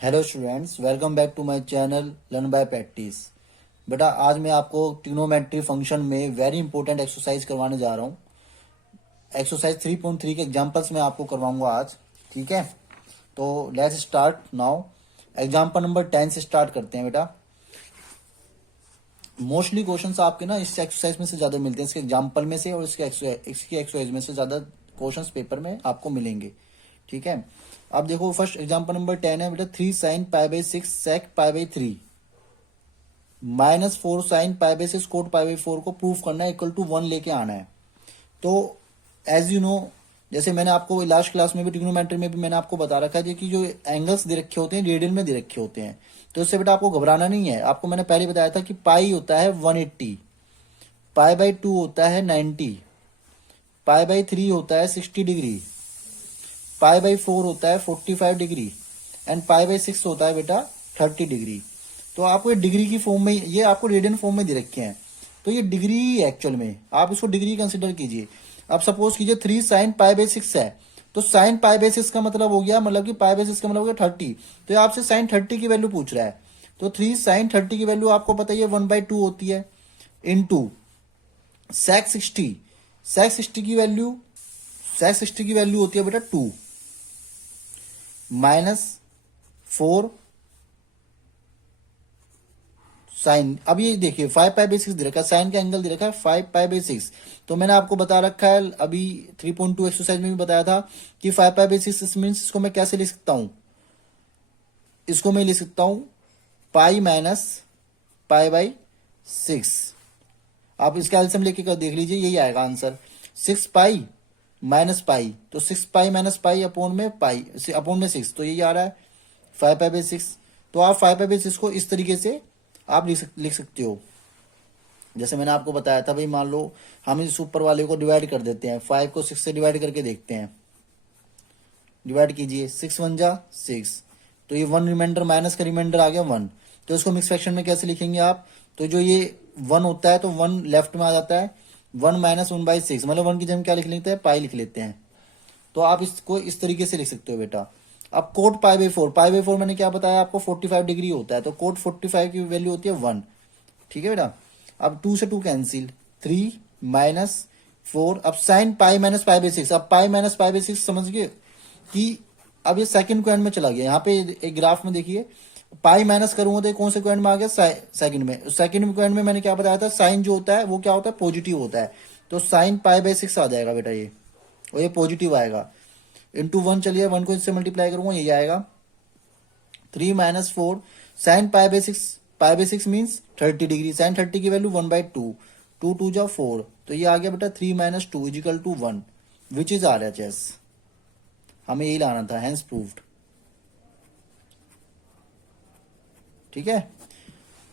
Hello students, welcome back to my channel learn by practice. बेटा आज मैं आपको ट्रिग्नोमेट्री फंक्शन में वेरी इंपॉर्टेंट एक्सरसाइज करवाने जा रहा हूँ। एक्सरसाइज 3.3 के एग्जांपल्स मैं आपको करवाऊंगा आज। ठीक है, तो let's start now. Example number 10 से स्टार्ट करते हैं बेटा। मोस्टली क्वेश्चंस आपके ना इस एक्सरसाइज में से ज्यादा मिलते हैं, इसके एग्जांपल में से और इसकी एक्सरसाइज में से ज्यादा क्वेश्चंस पेपर में आपको मिलेंगे। ठीक है, अब देखो फर्स्ट एग्जांपल नंबर 10 है बेटा, 3 sine pi by 6 sec pi by 3 -4 sine pi by 6 cot pi by 4 को प्रूफ करना है, इक्वल टू 1 लेके आना है। तो एज यू नो, जैसे मैंने आपको लास्ट क्लास में भी ट्रिग्नोमेट्री में भी मैंने आपको बता रखा है कि जो एंगल्स दे रखे होते हैं रेडियन में दे रखे होते हैं, तो इससे बेटा आपको घबराना नहीं है। आपको मैंने पहले बताया था कि पाई होता है 180, पाई बाई 2 होता है 90, पाई बाई 3 होता है 60 डिग्री, पाई बाई 4 होता है 45 डिग्री एंड पाई बाई 6 होता है बेटा 30 डिग्री। तो आपको ये डिग्री की फॉर्म में, ये आपको रेडियन फॉर्म में दे रखे हैं, तो ये डिग्री एक्चुअल में आप इसको डिग्री कंसिडर कीजिए। अब सपोज कीजिए 3 साइन पाई बाई 6 है, तो साइन पाई बाई 6 का मतलब हो गया, मतलब कि पाई बाई 6 का मतलब हो गया 30। तो ये आपसे साइन 30 की वैल्यू पूछ रहा है, तो 3 साइन 30 की वैल्यू आपको पता ही है 1/2 होती है, इनटू सेक 60। सेक 60 की वैल्यू, सेक 60 की वैल्यू होती है बेटा 2 -4 साइन। अब ये देखिए 5 पाई बाई 6 दे रखा है, साइन का एंगल दे रखा है 5 पाई बाई 6। तो मैंने आपको बता रखा है अभी 3.2 एक्सरसाइज में भी बताया था कि 5 पाई बाई 6 मीन्स इसको मैं कैसे लिख सकता हूं, इसको मैं लिख सकता हूं पाई माइनस पाई बाई 6। आप इसका एल्सियम लेके कर देख लीजिए, यही आएगा आंसर 6 पाई माइनस पाई, तो 6 पाई माइनस पाई अपोन में पाई अपोन में 6, तो यही आ रहा है 5 पाई बाई 6। तो आप 5 पाई बाई 6 को इस तरीके से आप लिख सकते हो। जैसे मैंने आपको बताया था भाई, मान लो हम इस ऊपर वाले को डिवाइड कर देते हैं, 5 को 6 से डिवाइड करके देखते हैं। डिवाइड कीजिए, 6 1 जा 6, तो ये 1 रिमाइंडर माइनस का रिमाइंडर आ गया 1। तो इसको मिक्स फ्रैक्शन में कैसे लिखेंगे आप, तो जो ये 1 होता है तो 1 लेफ्ट में आ जाता है, 1 माइनस 1/6, मतलब 1 की जगह क्या लिख लेते हैं, पाई लिख लेते हैं। तो आप इसको इस तरीके से लिख सकते हो बेटा। अब coat pi by 4, pi by 4 मैंने क्या बताया आपको 45 डिग्री होता है, तो कोट 45 की वैल्यू होती है 1। ठीक है बेटा, अब 2 से 2 कैंसिल, 3 -4। अब sine pi minus pi by 6, अब पाई माइनस पाई बाई 6 समझ गए कि अब ये सेकंड क्वाड्रेंट में चला गया। यहाँ पे एक ग्राफ में देखिए, पाई माइनस करूंगा तो कौन से क्वाड्रेंट में आ गया, सेकंड में। सेकंड क्वाड्रेंट में मैंने क्या बताया था, साइन जो होता है वो क्या होता है, पॉजिटिव होता है, तो साइन पाई बाई 6 आ जाएगा बेटा ये, और ये पॉजिटिव आएगा। इंटू 1, चलिए 1 को इससे मल्टीप्लाई करूंगा, यही आएगा 3 -4 sine pi by 6, pi by 6 means 30 degree, sine 30 की वैल्यू 1/2, 2 2 जा 4, तो ये आ गया बेटा 3 - 2 equal to 1, which is RHS। हमें यही लाना था, हैंस प्रूव्ड। ठीक है,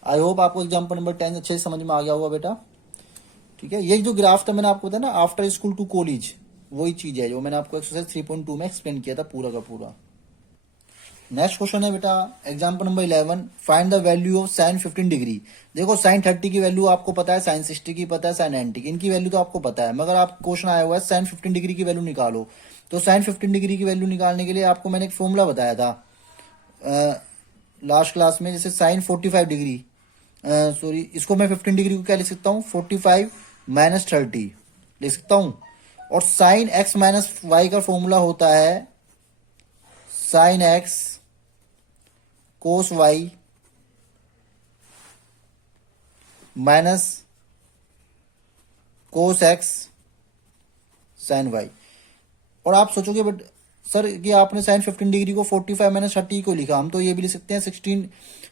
आई होप आपको एग्जाम्पल नंबर 10 अच्छे से समझ में आ गया होगा बेटा। ठीक है, ये जो ग्राफ था मैंने आपको बताया ना, आफ्टर स्कूल टू कॉलेज, वही चीज है जो मैंने आपको एक्सरसाइज 3.2 में एक्सप्लेन किया था पूरा का पूरा। नेक्स्ट क्वेश्चन है बेटा example number 11, find the value of sine 15 degree. देखो साइन 30 की वैल्यू आपको पता है, साइन 60 की पता है, साइन 90 की, इनकी वैल्यू तो आपको पता है, मगर आप क्वेश्चन आया हुआ है साइन 15 डिग्री की वैल्यू निकालो। तो साइन 15 डिग्री की वैल्यू निकालने के लिए आपको मैंने एक फॉर्मूला बताया था लास्ट क्लास में, जैसे साइन 45 डिग्री, सॉरी इसको मैं 15 डिग्री को क्या लिख सकता हूँ, 45 - 30 लिख सकता हूँ। और साइन x माइनस वाई का फॉर्मूला होता है sine x cos y minus cos x sine y। और आप सोचोगे बट सर कि आपने साइन 15 डिग्री को 45 - 30 को लिखा, हम तो ये भी लिख सकते हैं 16,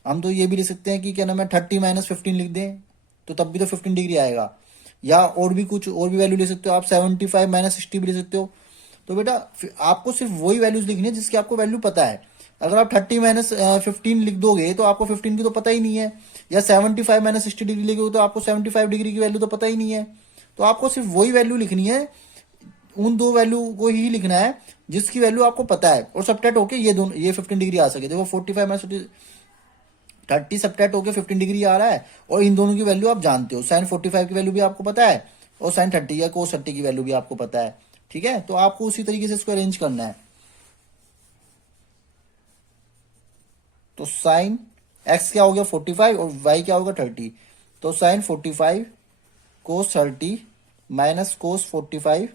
हम तो ये भी लिख सकते हैं कि क्या नाम है 30 - 15 लिख दें, तो तब भी तो 15 डिग्री आएगा। या और भी कुछ और भी वैल्यू ले सकते हो आप, 75 - 60 भी ले सकते हो। तो बेटा आपको सिर्फ वही वैल्यूज लिखनी है जिसकी आपको वैल्यू पता है। अगर आप 30 - 15 लिख दोगे तो आपको 15 की तो पता ही नहीं है, या 75 - 60 डिग्री लिखोगे तो आपको 75 डिग्री की वैल्यू तो पता ही नहीं है। तो आपको सिर्फ वही वैल्यू लिखनी है, उन दो वैल्यू को ही लिखना है जिसकी वैल्यू आपको पता है, और सबट्रैक्ट होके ये दोनों, ये 15 डिग्री आ सके। देखो 45 - 30 सबट्रैक्ट होके 15 डिग्री आ रहा है, और इन दोनों की वैल्यू आप जानते हो, साइन 45 की वैल्यू भी आपको पता है, और साइन 30 या कोस 30 की वैल्यू भी आपको पता है। ठीक है, तो आपको उसी तरीके से इसको अरेंज करना है। तो साइन एक्स क्या हो गया 45 और वाई क्या होगा 30। तो साइन 45 कोस 30 माइनस कोस 45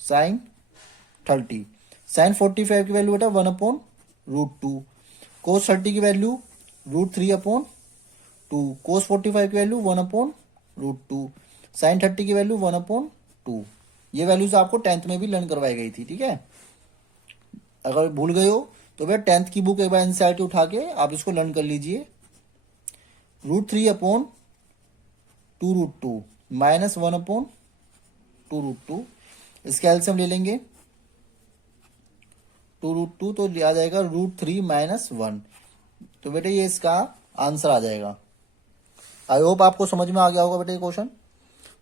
साइन 30। साइन 45 की वैल्यू बेटा 1/√2। कोस 30 की वैल्यू √3/2। कोस 45 की वैल्यू 1/√2। साइन 30 की वैल्यू 1/2। ये वैल्यूज आपको टेंथ में भी लर्न करवाई गई थी, ठीक है। अगर भूल गए हो तो भैया टेंथ की बुक एक बार एनसीईआरटी उठा के आप इसको लर्न कर लीजिए। √3/2√2 माइनस 1/2√2। इसका एलसीएम ले लेंगे 2√2 तो आ जाएगा √3 माइनस 1। तो बेटे ये इसका आंसर आ जाएगा। आई होप आपको समझ में आ गया होगा बेटे ये क्वेश्चन।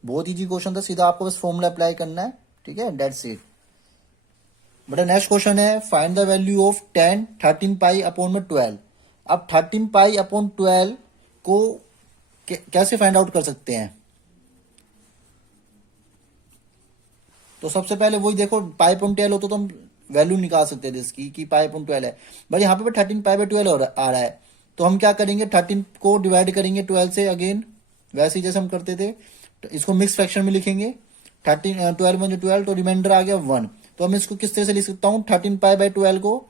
बहुत इजी क्वेश्चन था, सीधा आपको बस फॉर्मूला अप्लाई करना है, ठीक है, डेट्स इट। बेटा नेक्स्ट क्वेश्चन है find the value of 10 13 pi upon में 12। अब 13 पाई अपॉन 12 को कैसे फाइंड आउट कर सकते हैं? तो सबसे पहले वही देखो, पाई अपॉन 12 हो तो हम वैल्यू निकाल सकते थे इसकी कि पाई अपॉन 12 है। बट यहाँ पे 13 पाई बाई 12 आ रहा है, तो हम क्या करेंगे 13 को डिवाइड करेंगे 12 से अगेन, वैसे ही जैसे हम करते थे। तो इसको मिक्स फ्रैक्शन में लिखेंगे 12 में 12 तो रिमाइंडर आ गया 1। तो हम इसको किस तरह से लिख सकता हूं 13 पाई बाई 12 को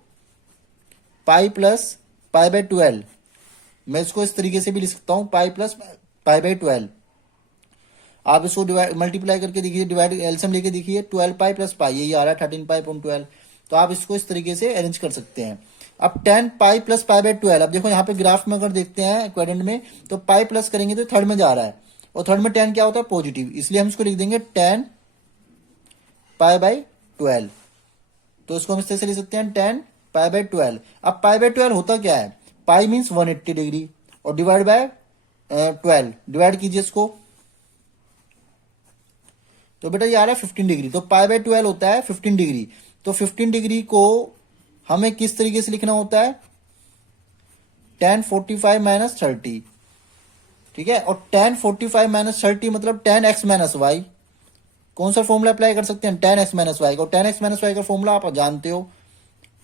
पाई प्लस पाई बाई 12। मैं इसको इस तरीके से भी लिख सकता हूं पाई प्लस पाई बाई 12। आप इसको मल्टीप्लाई करके देखिए, डिवाइड एलसीएम लेके देखिए 12 पाई प्लस पाई, यही आ रहा है 13 पाई अपॉन 12। तो आप इसको इस तरीके से अरेंज कर सकते हैं। अब 10 पाई प्लस पाई बाई 12, अब देखो यहाँ पे ग्राफ में अगर देखते हैं क्वाड्रेंट में, तो पाई प्लस करेंगे तो थर्ड में जा रहा है, और थर्ड में 10 क्या होता है पॉजिटिव, इसलिए हम इसको लिख देंगे 10 पाई बाई 12। तो इसको हम इस तरह से लिख सकते हैं 10 पाई बाई 12। अब पाई बाई 12 होता क्या है, पाई मीन्स 180 डिग्री, और डिवाइड बाय 12, डिवाइड कीजिए इसको, तो बेटा ये आ रहा है 15 डिग्री। तो पाई बाई 12 होता है 15 डिग्री। तो 15 डिग्री को हमें किस तरीके से लिखना होता है, tan 45 माइनस 30, ठीक है। और tan 45 माइनस 30 मतलब tan x माइनस वाई। कौन सा फॉर्मूला अप्लाई कर सकते हैं, tan x माइनस वाई को। tan x माइनस वाई का फॉर्मूला आप जानते हो,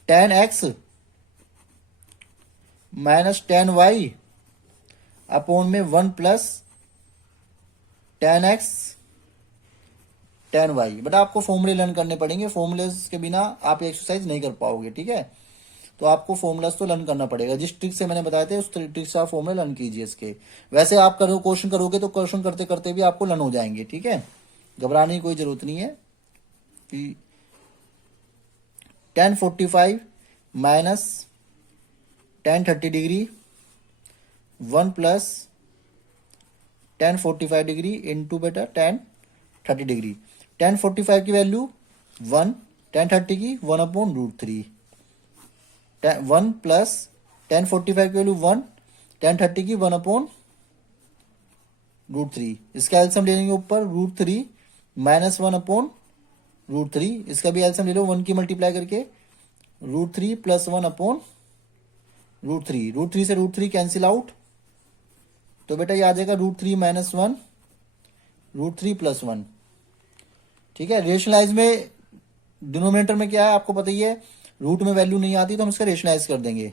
tan x minus tan y upon में 1 plus tan x tan y। But आपको फॉर्मूले लर्न करने पड़ेंगे, फॉर्मूले के बिना आप एक्सरसाइज नहीं कर पाओगे, ठीक है। तो आपको फॉर्मूलाज तो लर्न करना पड़ेगा, जिस ट्रिक से मैंने बताया थे उस ट्रिक से आप फॉर्मूले लर्न कीजिए इसके। वैसे आप करो क्वेश्चन करोगे तो क्वेश्चन करते करते भी आपको लर्न हो जाएंगे, ठीक है, घबराने की कोई जरूरत नहीं है। कि tan 45 minus tan 30 degree 1 plus tan 45 degree into बेटा tan 30 डिग्री। tan 45 की वैल्यू 1, tan 30 की 1/√3, 1 प्लस tan 45 की वैल्यू 1, tan 30 की 1/√3। इसका एलसीएम ले लेंगे ऊपर √3 माइनस 1/√3। इसका भी एलसीएम ले लो 1 की मल्टीप्लाई करके, √3 प्लस 1/√3। √3 से √3 कैंसिल आउट, तो बेटा ये आ जाएगा √3 माइनस 1, √3 प्लस 1, ठीक है। रेशनलाइज में डिनोमिनेटर में क्या है आपको पता ही है, रूट में वैल्यू नहीं आती तो हम इसका रेशनलाइज कर देंगे।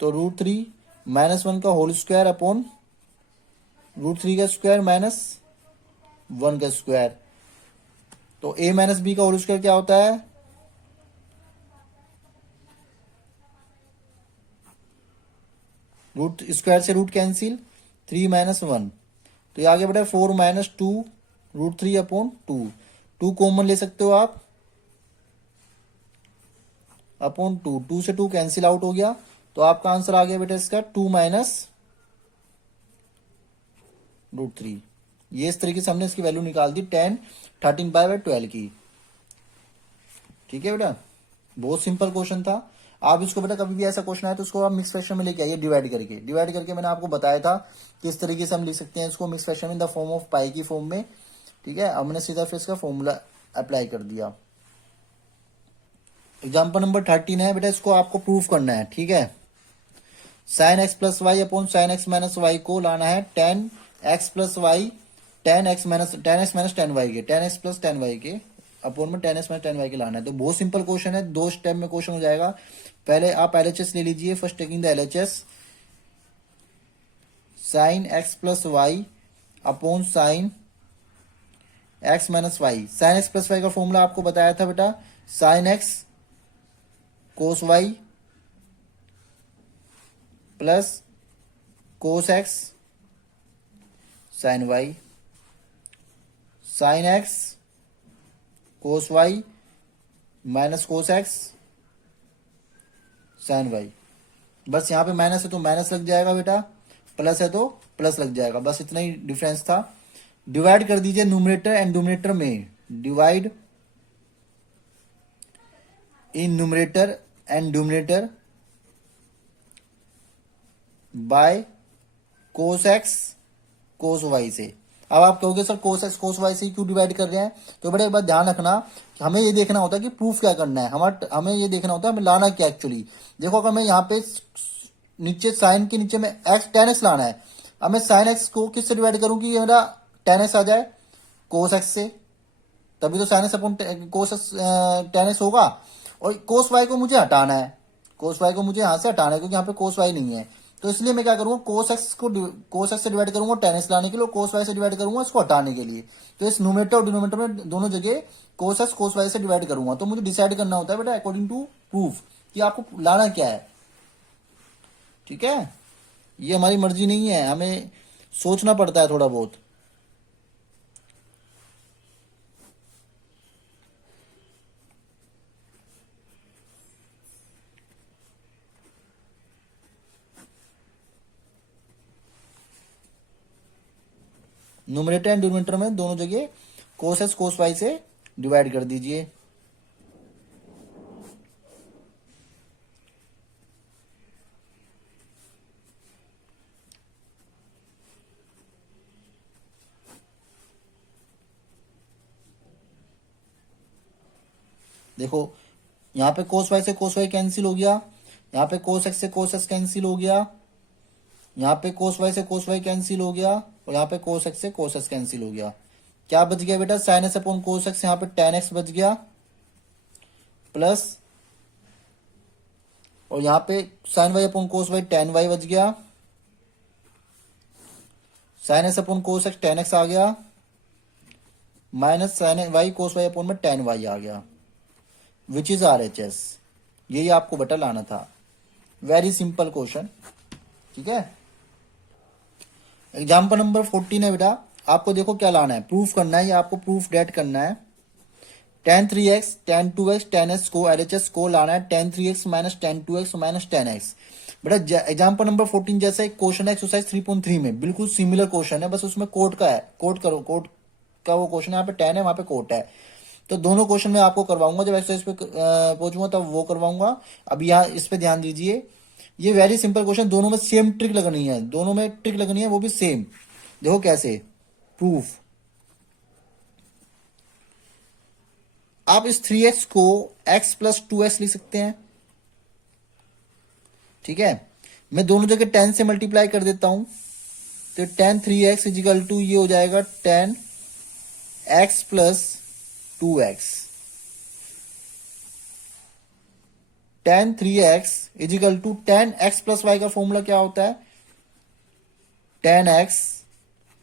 तो √3 माइनस 1 का होल स्क्वायर अपॉन √3 का स्क्वायर माइनस 1 का स्क्वायर। तो a माइनस बी का होल स्क्वायर क्या होता है, रूट स्क्वायर से रूट कैंसिल, 3 माइनस 1। तो ये आगे बढ़ा 4 माइनस 2 √3 अपॉन 2। 2 कॉमन ले सकते हो आप, अपॉन 2, 2 से 2 कैंसिल आउट हो गया। तो आपका आंसर आ गया बेटा इसका 2 माइनस √3। ये इस तरीके से हमने इसकी वैल्यू निकाल दी 10 13 पाई बाई 12 की, ठीक है बेटा। बहुत सिंपल क्वेश्चन था। आप इसको बेटा कभी भी ऐसा क्वेश्चन आए तो उसको आप मिक्स फ्रैक्शन में लेके आइए, डिवाइड करके। डिवाइड करके मैंने आपको बताया था किस तरीके से हम लिख सकते हैं इसको mix fraction in the form of pi की फॉर्म में, ठीक है। हमने सीधा फिर इसका फॉर्मूला अप्लाई कर दिया। एग्जाम्पल नंबर 13 है बेटा, इसको आपको प्रूफ करना है, ठीक है। Sine x plus Y upon sine x minus Y को लाना है tan x plus Y tan x minus tan y के tan x प्लस tan y के अपॉन में tan X minus tan Y के लाना है। तो बहुत सिंपल क्वेश्चन है, 2 स्टेप में क्वेश्चन हो जाएगा। पहले आप एलएचएस ले लीजिए, first taking the LHS, sine x plus Y upon sine x minus y. Sine x plus Y का फॉर्मूला आपको बताया था बेटा, sine x cos y plus cos x sine y, sine x cos y minus cos x sine y. बस यहां पे minus है तो माइनस लग जाएगा बेटा, प्लस है तो प्लस लग जाएगा, बस इतना ही डिफरेंस था। डिवाइड कर दीजिए न्यूमरेटर एंड न्यूमरेटर में, divide in numerator and denominator by cos X cos Y से। अब आप कहोगे sir cos X cos Y से क्यों डिवाइड कर रहे हैं, तो बड़े एक बात ध्यान रखना कि हमें ये देखना होता है कि प्रूफ क्या करना है, हमें ये देखना होता है हमें लाना क्या एक्चुअली। देखो अगर मैं यहाँ पे नीचे साइन के नीचे में एक्स टेन एक्स लाना है, अब मैं साइन एक्स को किससे डिवाइड करूं कि ये मेरा टेन एक्स आ जाए, कोस एक्स से, तभी तो sine x upon cos x tan x होगा। और कोस वाई को मुझे हटाना है, कोस वाई को मुझे यहां से हटाना है क्योंकि यहाँ पे कोस वाई नहीं है, तो इसलिए मैं क्या करूंगा, कोस एक्स से डिवाइड करूंगा टेन एक्स लाने के लिए, कोस वाई से डिवाइड करूंगा इसको हटाने के लिए। तो इस न्यूमरेटर और डिनोमिनेटर में दोनों जगह कोस एक्स कोस वाई से डिवाइड करूंगा। तो मुझे डिसाइड करना होता है बेटा अकॉर्डिंग टू प्रूफ कि आपको लाना क्या है। ठीक है, ये हमारी मर्जी नहीं है, हमें सोचना पड़ता है थोड़ा बहुत। न्यूमरेटर एंड डिनोमिनेटर में दोनों जगह कोस एक्स कोस वाई से डिवाइड कर दीजिए। देखो यहाँ पे कोस वाई से कोस वाई कैंसिल हो गया, यहाँ पे कोस एक्स से कोस एक्स कैंसिल हो गया, यहाँ पे कोस वाई से कोस वाई कैंसिल हो गया, और यहाँ पे कोस एक्स से कोस एक्स कैंसिल हो गया। क्या बच गया बेटा, sine x upon cos x, यहाँ पे टेन एक्स बच गया, प्लस और यहाँ पे sine y upon cos y tan y बच गया, sine x upon cos x tan x आ गया, minus sine y cos y upon में टेन वाई आ गया, which is R H S. यही आपको बेटा लाना था, वेरी सिंपल क्वेश्चन। ठीक है, एग्जाम्पल नंबर 14 है बेटा, आपको देखो क्या लाना है, प्रूफ करना है, ये आपको प्रूफ डेट करना है। Tan three x tan two x tan X को एलएचएस को लाना है, tan three x minus tan two x minus tan X. बेटा एग्जाम्पल नंबर 14 जैसा एक क्वेश्चन है एक्सरसाइज 3.3 में, बिल्कुल सिमिलर क्वेश्चन है, बस उसमें कोड का है, कोड करो, कोड का वो क्वेश्चन है, यहाँ पे 10 है वहां पे कोट है। तो दोनों क्वेश्चन मैं आपको करवाऊंगा, जब एक्सरसाइज पे पहुंचूंगा तब वो करवाऊंगा। अब यहाँ इस पे ध्यान दीजिए, ये वेरी सिंपल क्वेश्चन, दोनों में सेम ट्रिक लगनी है, दोनों में ट्रिक लगनी है, वो भी सेम। देखो कैसे प्रूफ, आप इस 3x को x प्लस 2x लिख सकते हैं। ठीक है, मैं दोनों जगह 10 से मल्टीप्लाई कर देता हूं, तो tan three X equal to ये हो जाएगा tan X plus 2x, tan three X equal to tan X plus Y का फॉर्मूला क्या होता है, tan X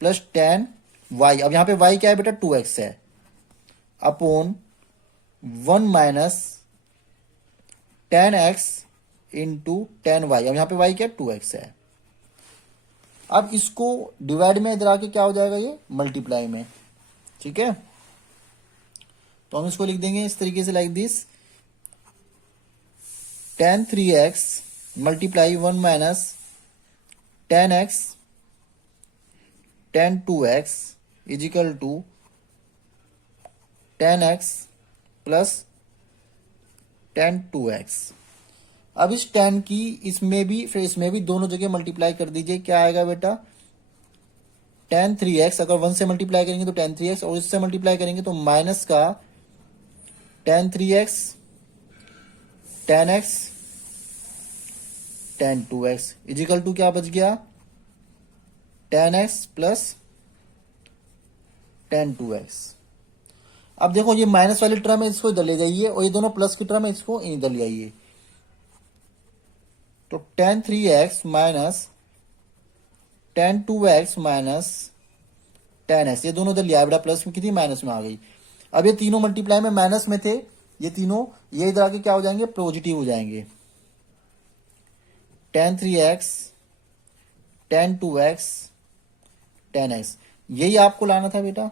plus tan Y. अब यहां पे y क्या है बेटा, 2x है, upon 1 minus tan X into tan Y. अब यहां पे y क्या 2x है। अब इसको डिवाइड में इधर आके क्या हो जाएगा, ये मल्टीप्लाई में। ठीक है, तो हम इसको लिख देंगे इस तरीके से, like this, tan three X multiply 1 minus tan X tan two X equal to tan X plus tan two X. अब इस टेन की इसमें भी फिर इसमें भी दोनों जगह मल्टीप्लाई कर दीजिए, क्या आएगा बेटा, टेन थ्री एक्स, अगर 1 से मल्टीप्लाई करेंगे तो टेन थ्री एक्स, और इससे मल्टीप्लाई करेंगे तो माइनस का tan three x tan X tan two X equal to क्या बच गया, tan X plus tan two X. अब देखो ये माइनस वाली टर्म है, इसको इधर ले जाइए, और ये दोनों प्लस की टर्म है, इसको इधर ले आइए। तो tan three x minus tan two x minus tan X, ये दोनों इधर लिया बेटा, प्लस में कितनी माइनस में आ गई। अब ये तीनों मल्टीप्लाई में माइनस में थे, ये तीनों ये इधर आके क्या हो जाएंगे, पॉजिटिव हो जाएंगे। Tan three x tan two x tan x, यही आपको लाना था बेटा।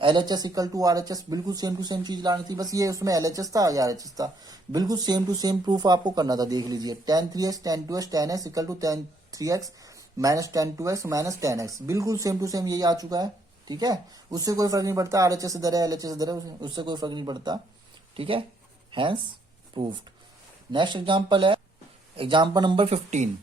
L H S equal to R H S, बिल्कुल सेम टू सेम चीज लानी थी, बस ये उसमें एल एच एस था या आर एच एस था, बिल्कुल सेम टू सेम प्रूफ आपको करना था। देख लीजिए, tan three x tan two x tan x equal to tan three x minus tan two x minus tan x, बिल्कुल सेम टू सेम यही आ चुका है। ठीक है, उससे कोई फर्क नहीं पड़ता, आर एच एस इधर है, एल एच एस इधर है, उससे कोई फर्क नहीं पड़ता। ठीक है, हैंस प्रूफ्ड। नेक्स्ट एग्जाम्पल है एग्जाम्पल नंबर 15।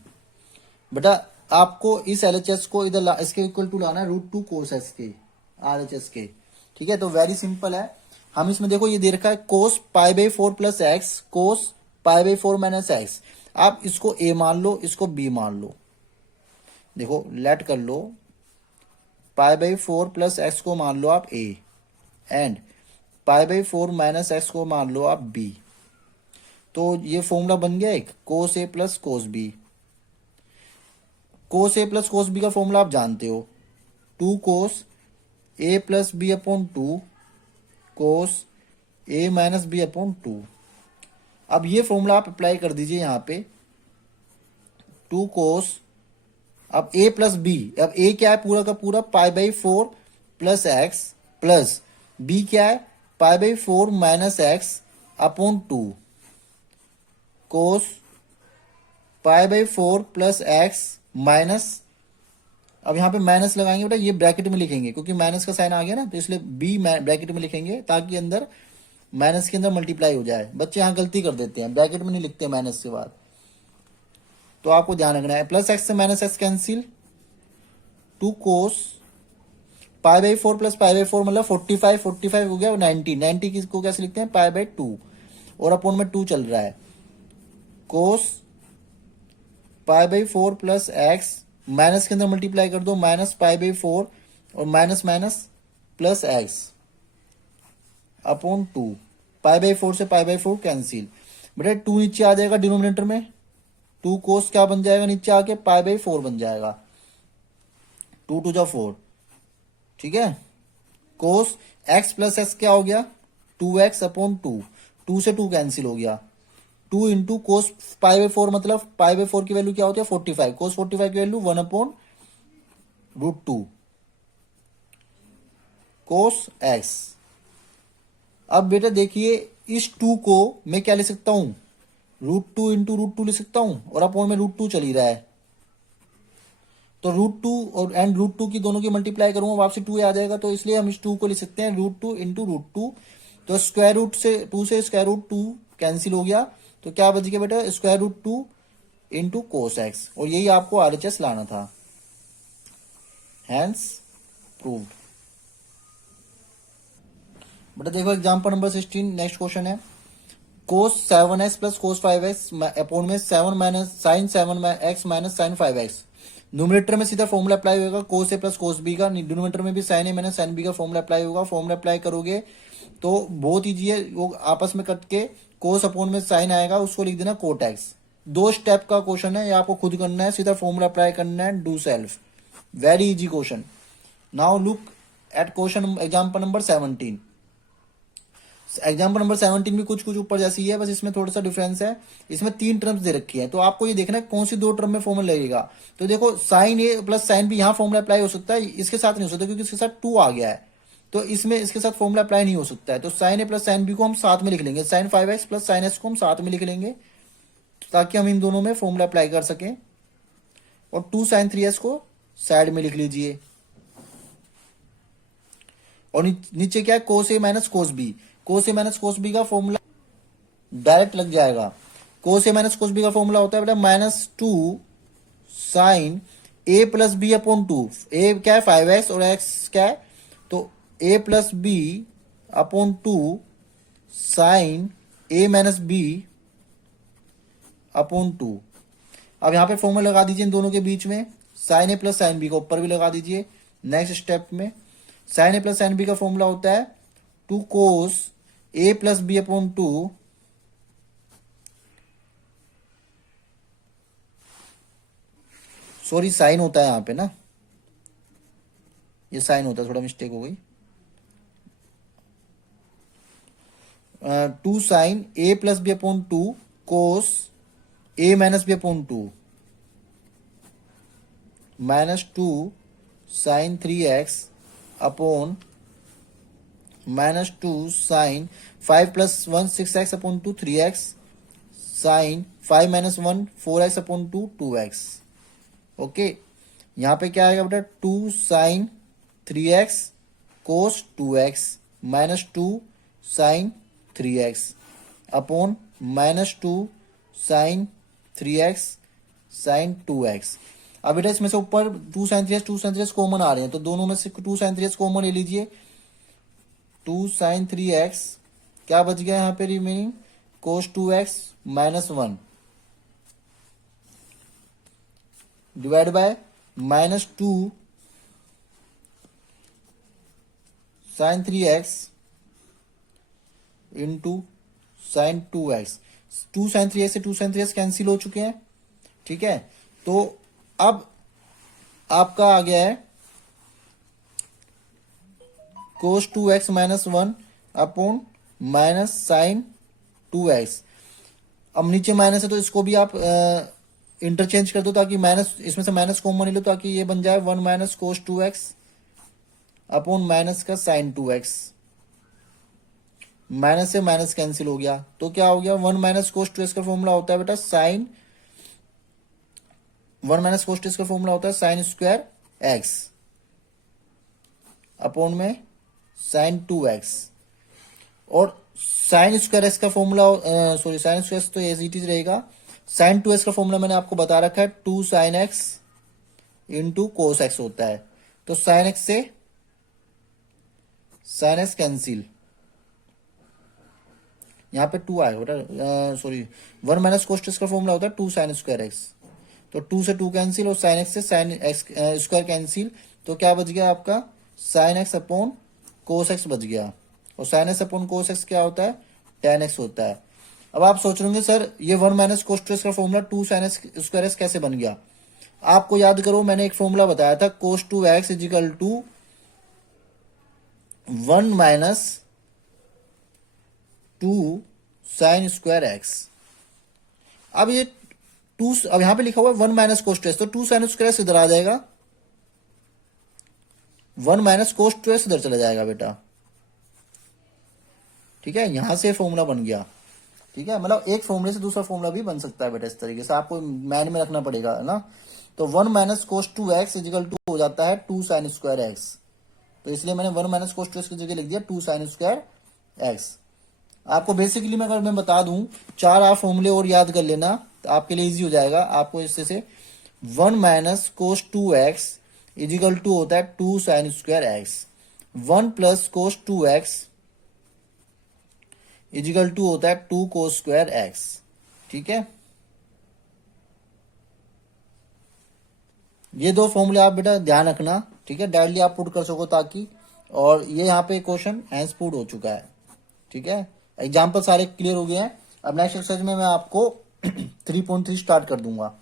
बेटा आपको इस एलएचएस को इधर इसके इक्वल टू लाना है रूट टू कोस एस के आरएचएस के। ठीक है, तो वेरी सिंपल है। हम इसमें देखो ये दे रखा है cos pi by four plus x cos pi by four minus x. आप इसको ए मान लो, इसको बी मान लो। देखो लेट कर लो, pi by four plus x को मान लो आप A, and pi by four minus x को मान लो आप बी। तो ये फॉर्मूला बन गया एक, cos A plus cos B. Cos A plus cos B का फॉर्मूला आप जानते हो, two cos A plus B upon two cos A minus B upon two. अब ये फॉर्मूला आप अप्लाई कर दीजिए यहाँ पे, टू कोस, अब ए प्लस बी, अब ए क्या है पूरा का पूरा pi by four plus x, plus B क्या है pi by four minus x upon two cos pi by four plus x minus, अब यहाँ पे माइनस लगाएंगे बेटा, ये ब्रैकेट में लिखेंगे क्योंकि माइनस का साइन आ गया ना, तो इसलिए बी ब्रैकेट में लिखेंगे ताकि अंदर माइनस के अंदर मल्टीप्लाई हो जाए। बच्चे यहाँ गलती कर देते हैं, ब्रैकेट में नहीं लिखते माइनस के बाद, तो आपको ध्यान रखना है। प्लस एक्स से minus x cancel, two cos pi by four plus pi by four मतलब 45, 45 हो गया, 90, 90 किसको कैसे लिखते हैं पाई बाई टू, और अपॉन में टू चल रहा है, cos pi by four plus x, minus के अंदर मल्टीप्लाई कर दो, माइनस पाई बाई फोर और minus minus plus x upon two, pi by four से पाई बाई फोर कैंसिल। बेटा टू नीचे आ जाएगा डिनोमिनेटर में, टू कोस क्या बन जाएगा नीचे आके पाई बाई फोर बन जाएगा, टू टू जा फोर। ठीक है, कोस एक्स प्लस एक्स क्या हो गया, two x upon two, two से टू कैंसिल हो गया, two into cos pi by four, मतलब पाई बाई फोर की वैल्यू क्या होती है 45, कोस 45 की value one upon root two cos x. अब बेटा देखिए इस टू को मैं क्या ले सकता हूं, root two into root two ले सकता हूं, और अपॉन में रूट टू चल ही रहा है, तो रूट टू और एंड रूट टू की दोनों की मल्टीप्लाई करूंगा वापसी टू आ जाएगा, तो इसलिए हम इस टू को ले सकते हैं root two into root two. तो स्क्वायर रूट से टू से स्क्वायर रूट टू कैंसिल हो गया, तो क्या बच गया बेटा square root two into cos x, और यही आपको आरएचएस लाना था। Hence proved. बेटा देखो एग्जांपल नंबर 16, नेक्स्ट क्वेश्चन है कोस 7x plus cos 5x upon में 7 minus sine 7x minus sine 5x। Numerator में सीधा फॉर्मूला अप्लाई होगा cos A plus cos B का, डिनोमिनेटर में भी sine A minus sine B का फॉर्मूला अप्लाई होगा। फॉर्मूला अप्लाई करोगे तो बहुत ईजी है, वो आपस में कट के कोस अपॉन में साइन आएगा, उसको लिख देना कोट एक्स। दो स्टेप का क्वेश्चन है, ये आपको खुद करना है, सीधा फॉर्मूला अप्लाई करना है, do self, very easy question. Now look at question example number 17। Example number 17 भी कुछ कुछ ऊपर जैसी है, बस इसमें थोड़ा सा डिफरेंस है। इसमें तीन टर्म्स दे रखी है, तो आपको ये देखना है कौन सी दो टर्म में फॉर्मूला लगेगा। तो देखो sign A plus sine B यहाँ फॉर्मूला अप्लाई हो सकता है, इसके साथ नहीं हो सकता क्योंकि इसके साथ टू आ गया है, तो इसमें इसके साथ फॉर्मूला अप्लाई नहीं हो सकता है। तो sign A plus sine B को हम साथ में लिख लेंगे, sign 5x plus sine x को हम साथ में लिख लेंगे ताकि हम इन दोनों में फॉर्मूला अप्लाई कर सकें। और टू साइन 3x को साइड में लिख लीजिए, और नीचे क्या है cos A minus cos B. Cos A minus cos B का फॉर्मूला डायरेक्ट लग जाएगा। Cos A minus cos B का फॉर्मूला होता है बेटा minus two sine A plus B upon two. A क्या है 5x और x क्या है, तो A plus B upon two sine A minus B upon two. अब यहां पे फॉर्मूला लगा दीजिए इन दोनों के बीच में, sine A plus sine B को ऊपर भी लगा दीजिए। नेक्स्ट स्टेप में sine A plus sine B का फॉर्मूला होता है two cos A plus B upon two sorry sine होता है यहाँ पे ना, ये साइन होता है, थोड़ा मिस्टेक हो गई। Two sine A plus B upon two cos A minus B upon two minus two sine 3x upon minus two sine 5 plus 1 6x upon two 3x sine 5 minus 1 4x upon two 2x। Okay, यहाँ पे क्या आएगा बेटा, 2 sine 3x cos 2x minus 2 sine 3x upon minus 2 sine 3x sine 2x। अब बेटा इसमें से ऊपर 2 साइन 3x कॉमन आ रहे हैं, तो दोनों में से 2 साइन 3x कॉमन ले लीजिए। 2 साइन 3x क्या बच गया यहाँ पे remaining, cos 2x minus 1 divide by minus 2 sine 3x into sine 2x। 2 sine 3x से 2 साइन 3x कैंसिल हो चुके हैं, ठीक है। तो अब आपका आ गया है cos 2x minus 1 upon minus sine 2x। अब नीचे माइनस है तो इसको भी आप इंटरचेंज कर दो, ताकि माइनस, इसमें से माइनस कॉमन ले लो, ताकि ये बन जाए 1 minus cos 2x upon minus का साइन 2x। माइनस से माइनस कैंसिल हो गया, तो क्या हो गया, 1 माइनस कोस 2x का फॉर्मूला होता है बेटा साइन, 1 माइनस कोस 2x का फॉर्मूला होता है साइन स्क्वायर x अपॉन में साइन 2x। और साइन स्क्वायर एक्स का फॉर्मूला, सॉरी साइन स्क्वायर तो एज इट इज रहेगा, साइन 2x का फॉर्मूला मैंने आपको बता रखा है 2 sine x into cos x होता है। तो साइन एक्स से साइन एक्स कैंसिल, यहाँ पे 2 आएगा बेटा, सॉरी 1 माइनस कोस 2x का फॉर्मूला होता है 2 साइन स्क्वायर एक्स, तो 2 से 2 कैंसिल और साइन एक्स से साइन एक्स स्क्वायर कैंसिल, तो क्या बच गया आपका sign x upon cos x बच गया। और sign x upon cos x क्या होता है, टेन एक्स होता है। अब आप सोच रहे होंगे सर ये 1 माइनस कोस 2x का formula 2 sine x square x कैसे बन गया। आपको याद करो, मैंने एक फॉर्मूला बताया था cos 2x equal to 1 minus 2 sine square x. अब ये 2, अब यहां पे लिखा हुआ है 1 माइनस कोस 2x, तो 2 साइन स्क्वायर एक्स इधर आ जाएगा, 1 माइनस कोस 2x इधर चला जाएगा बेटा, ठीक है। यहां से फॉर्मूला बन गया, ठीक है। मतलब एक फॉर्मूले से दूसरा फॉर्मूला भी बन सकता है बेटा, इस तरीके से आपको माइंड में रखना पड़ेगा, है ना। तो 1 minus cos 2x equal to हो जाता है 2 साइन स्क्वायर एक्स, तो इसलिए मैंने 1 माइनस कोस 2x की जगह लिख दिया 2 साइन स्क्वायर एक्स। आपको बेसिकली मैं अगर मैं बता दूं, 4 आप फॉर्मूले और याद कर लेना, तो आपके लिए इजी हो जाएगा। आपको इससे से 1 minus cos 2x equal to होता है 2 sine square x, 1 plus cos 2x equal to होता है 2 कोस स्क्वायर एक्स, ठीक है। ये दो फॉर्मूले आप बेटा ध्यान रखना, ठीक है, डायरेक्टली आप पुट कर सको ताकि, और ये यहाँ पे क्वेश्चन हैंस पुट हो चुका है, ठीक है। एग्जाम्पल सारे क्लियर हो गए हैं। अब नेक्स्ट एक्सरसाइज में मैं आपको 3.3 स्टार्ट कर दूंगा।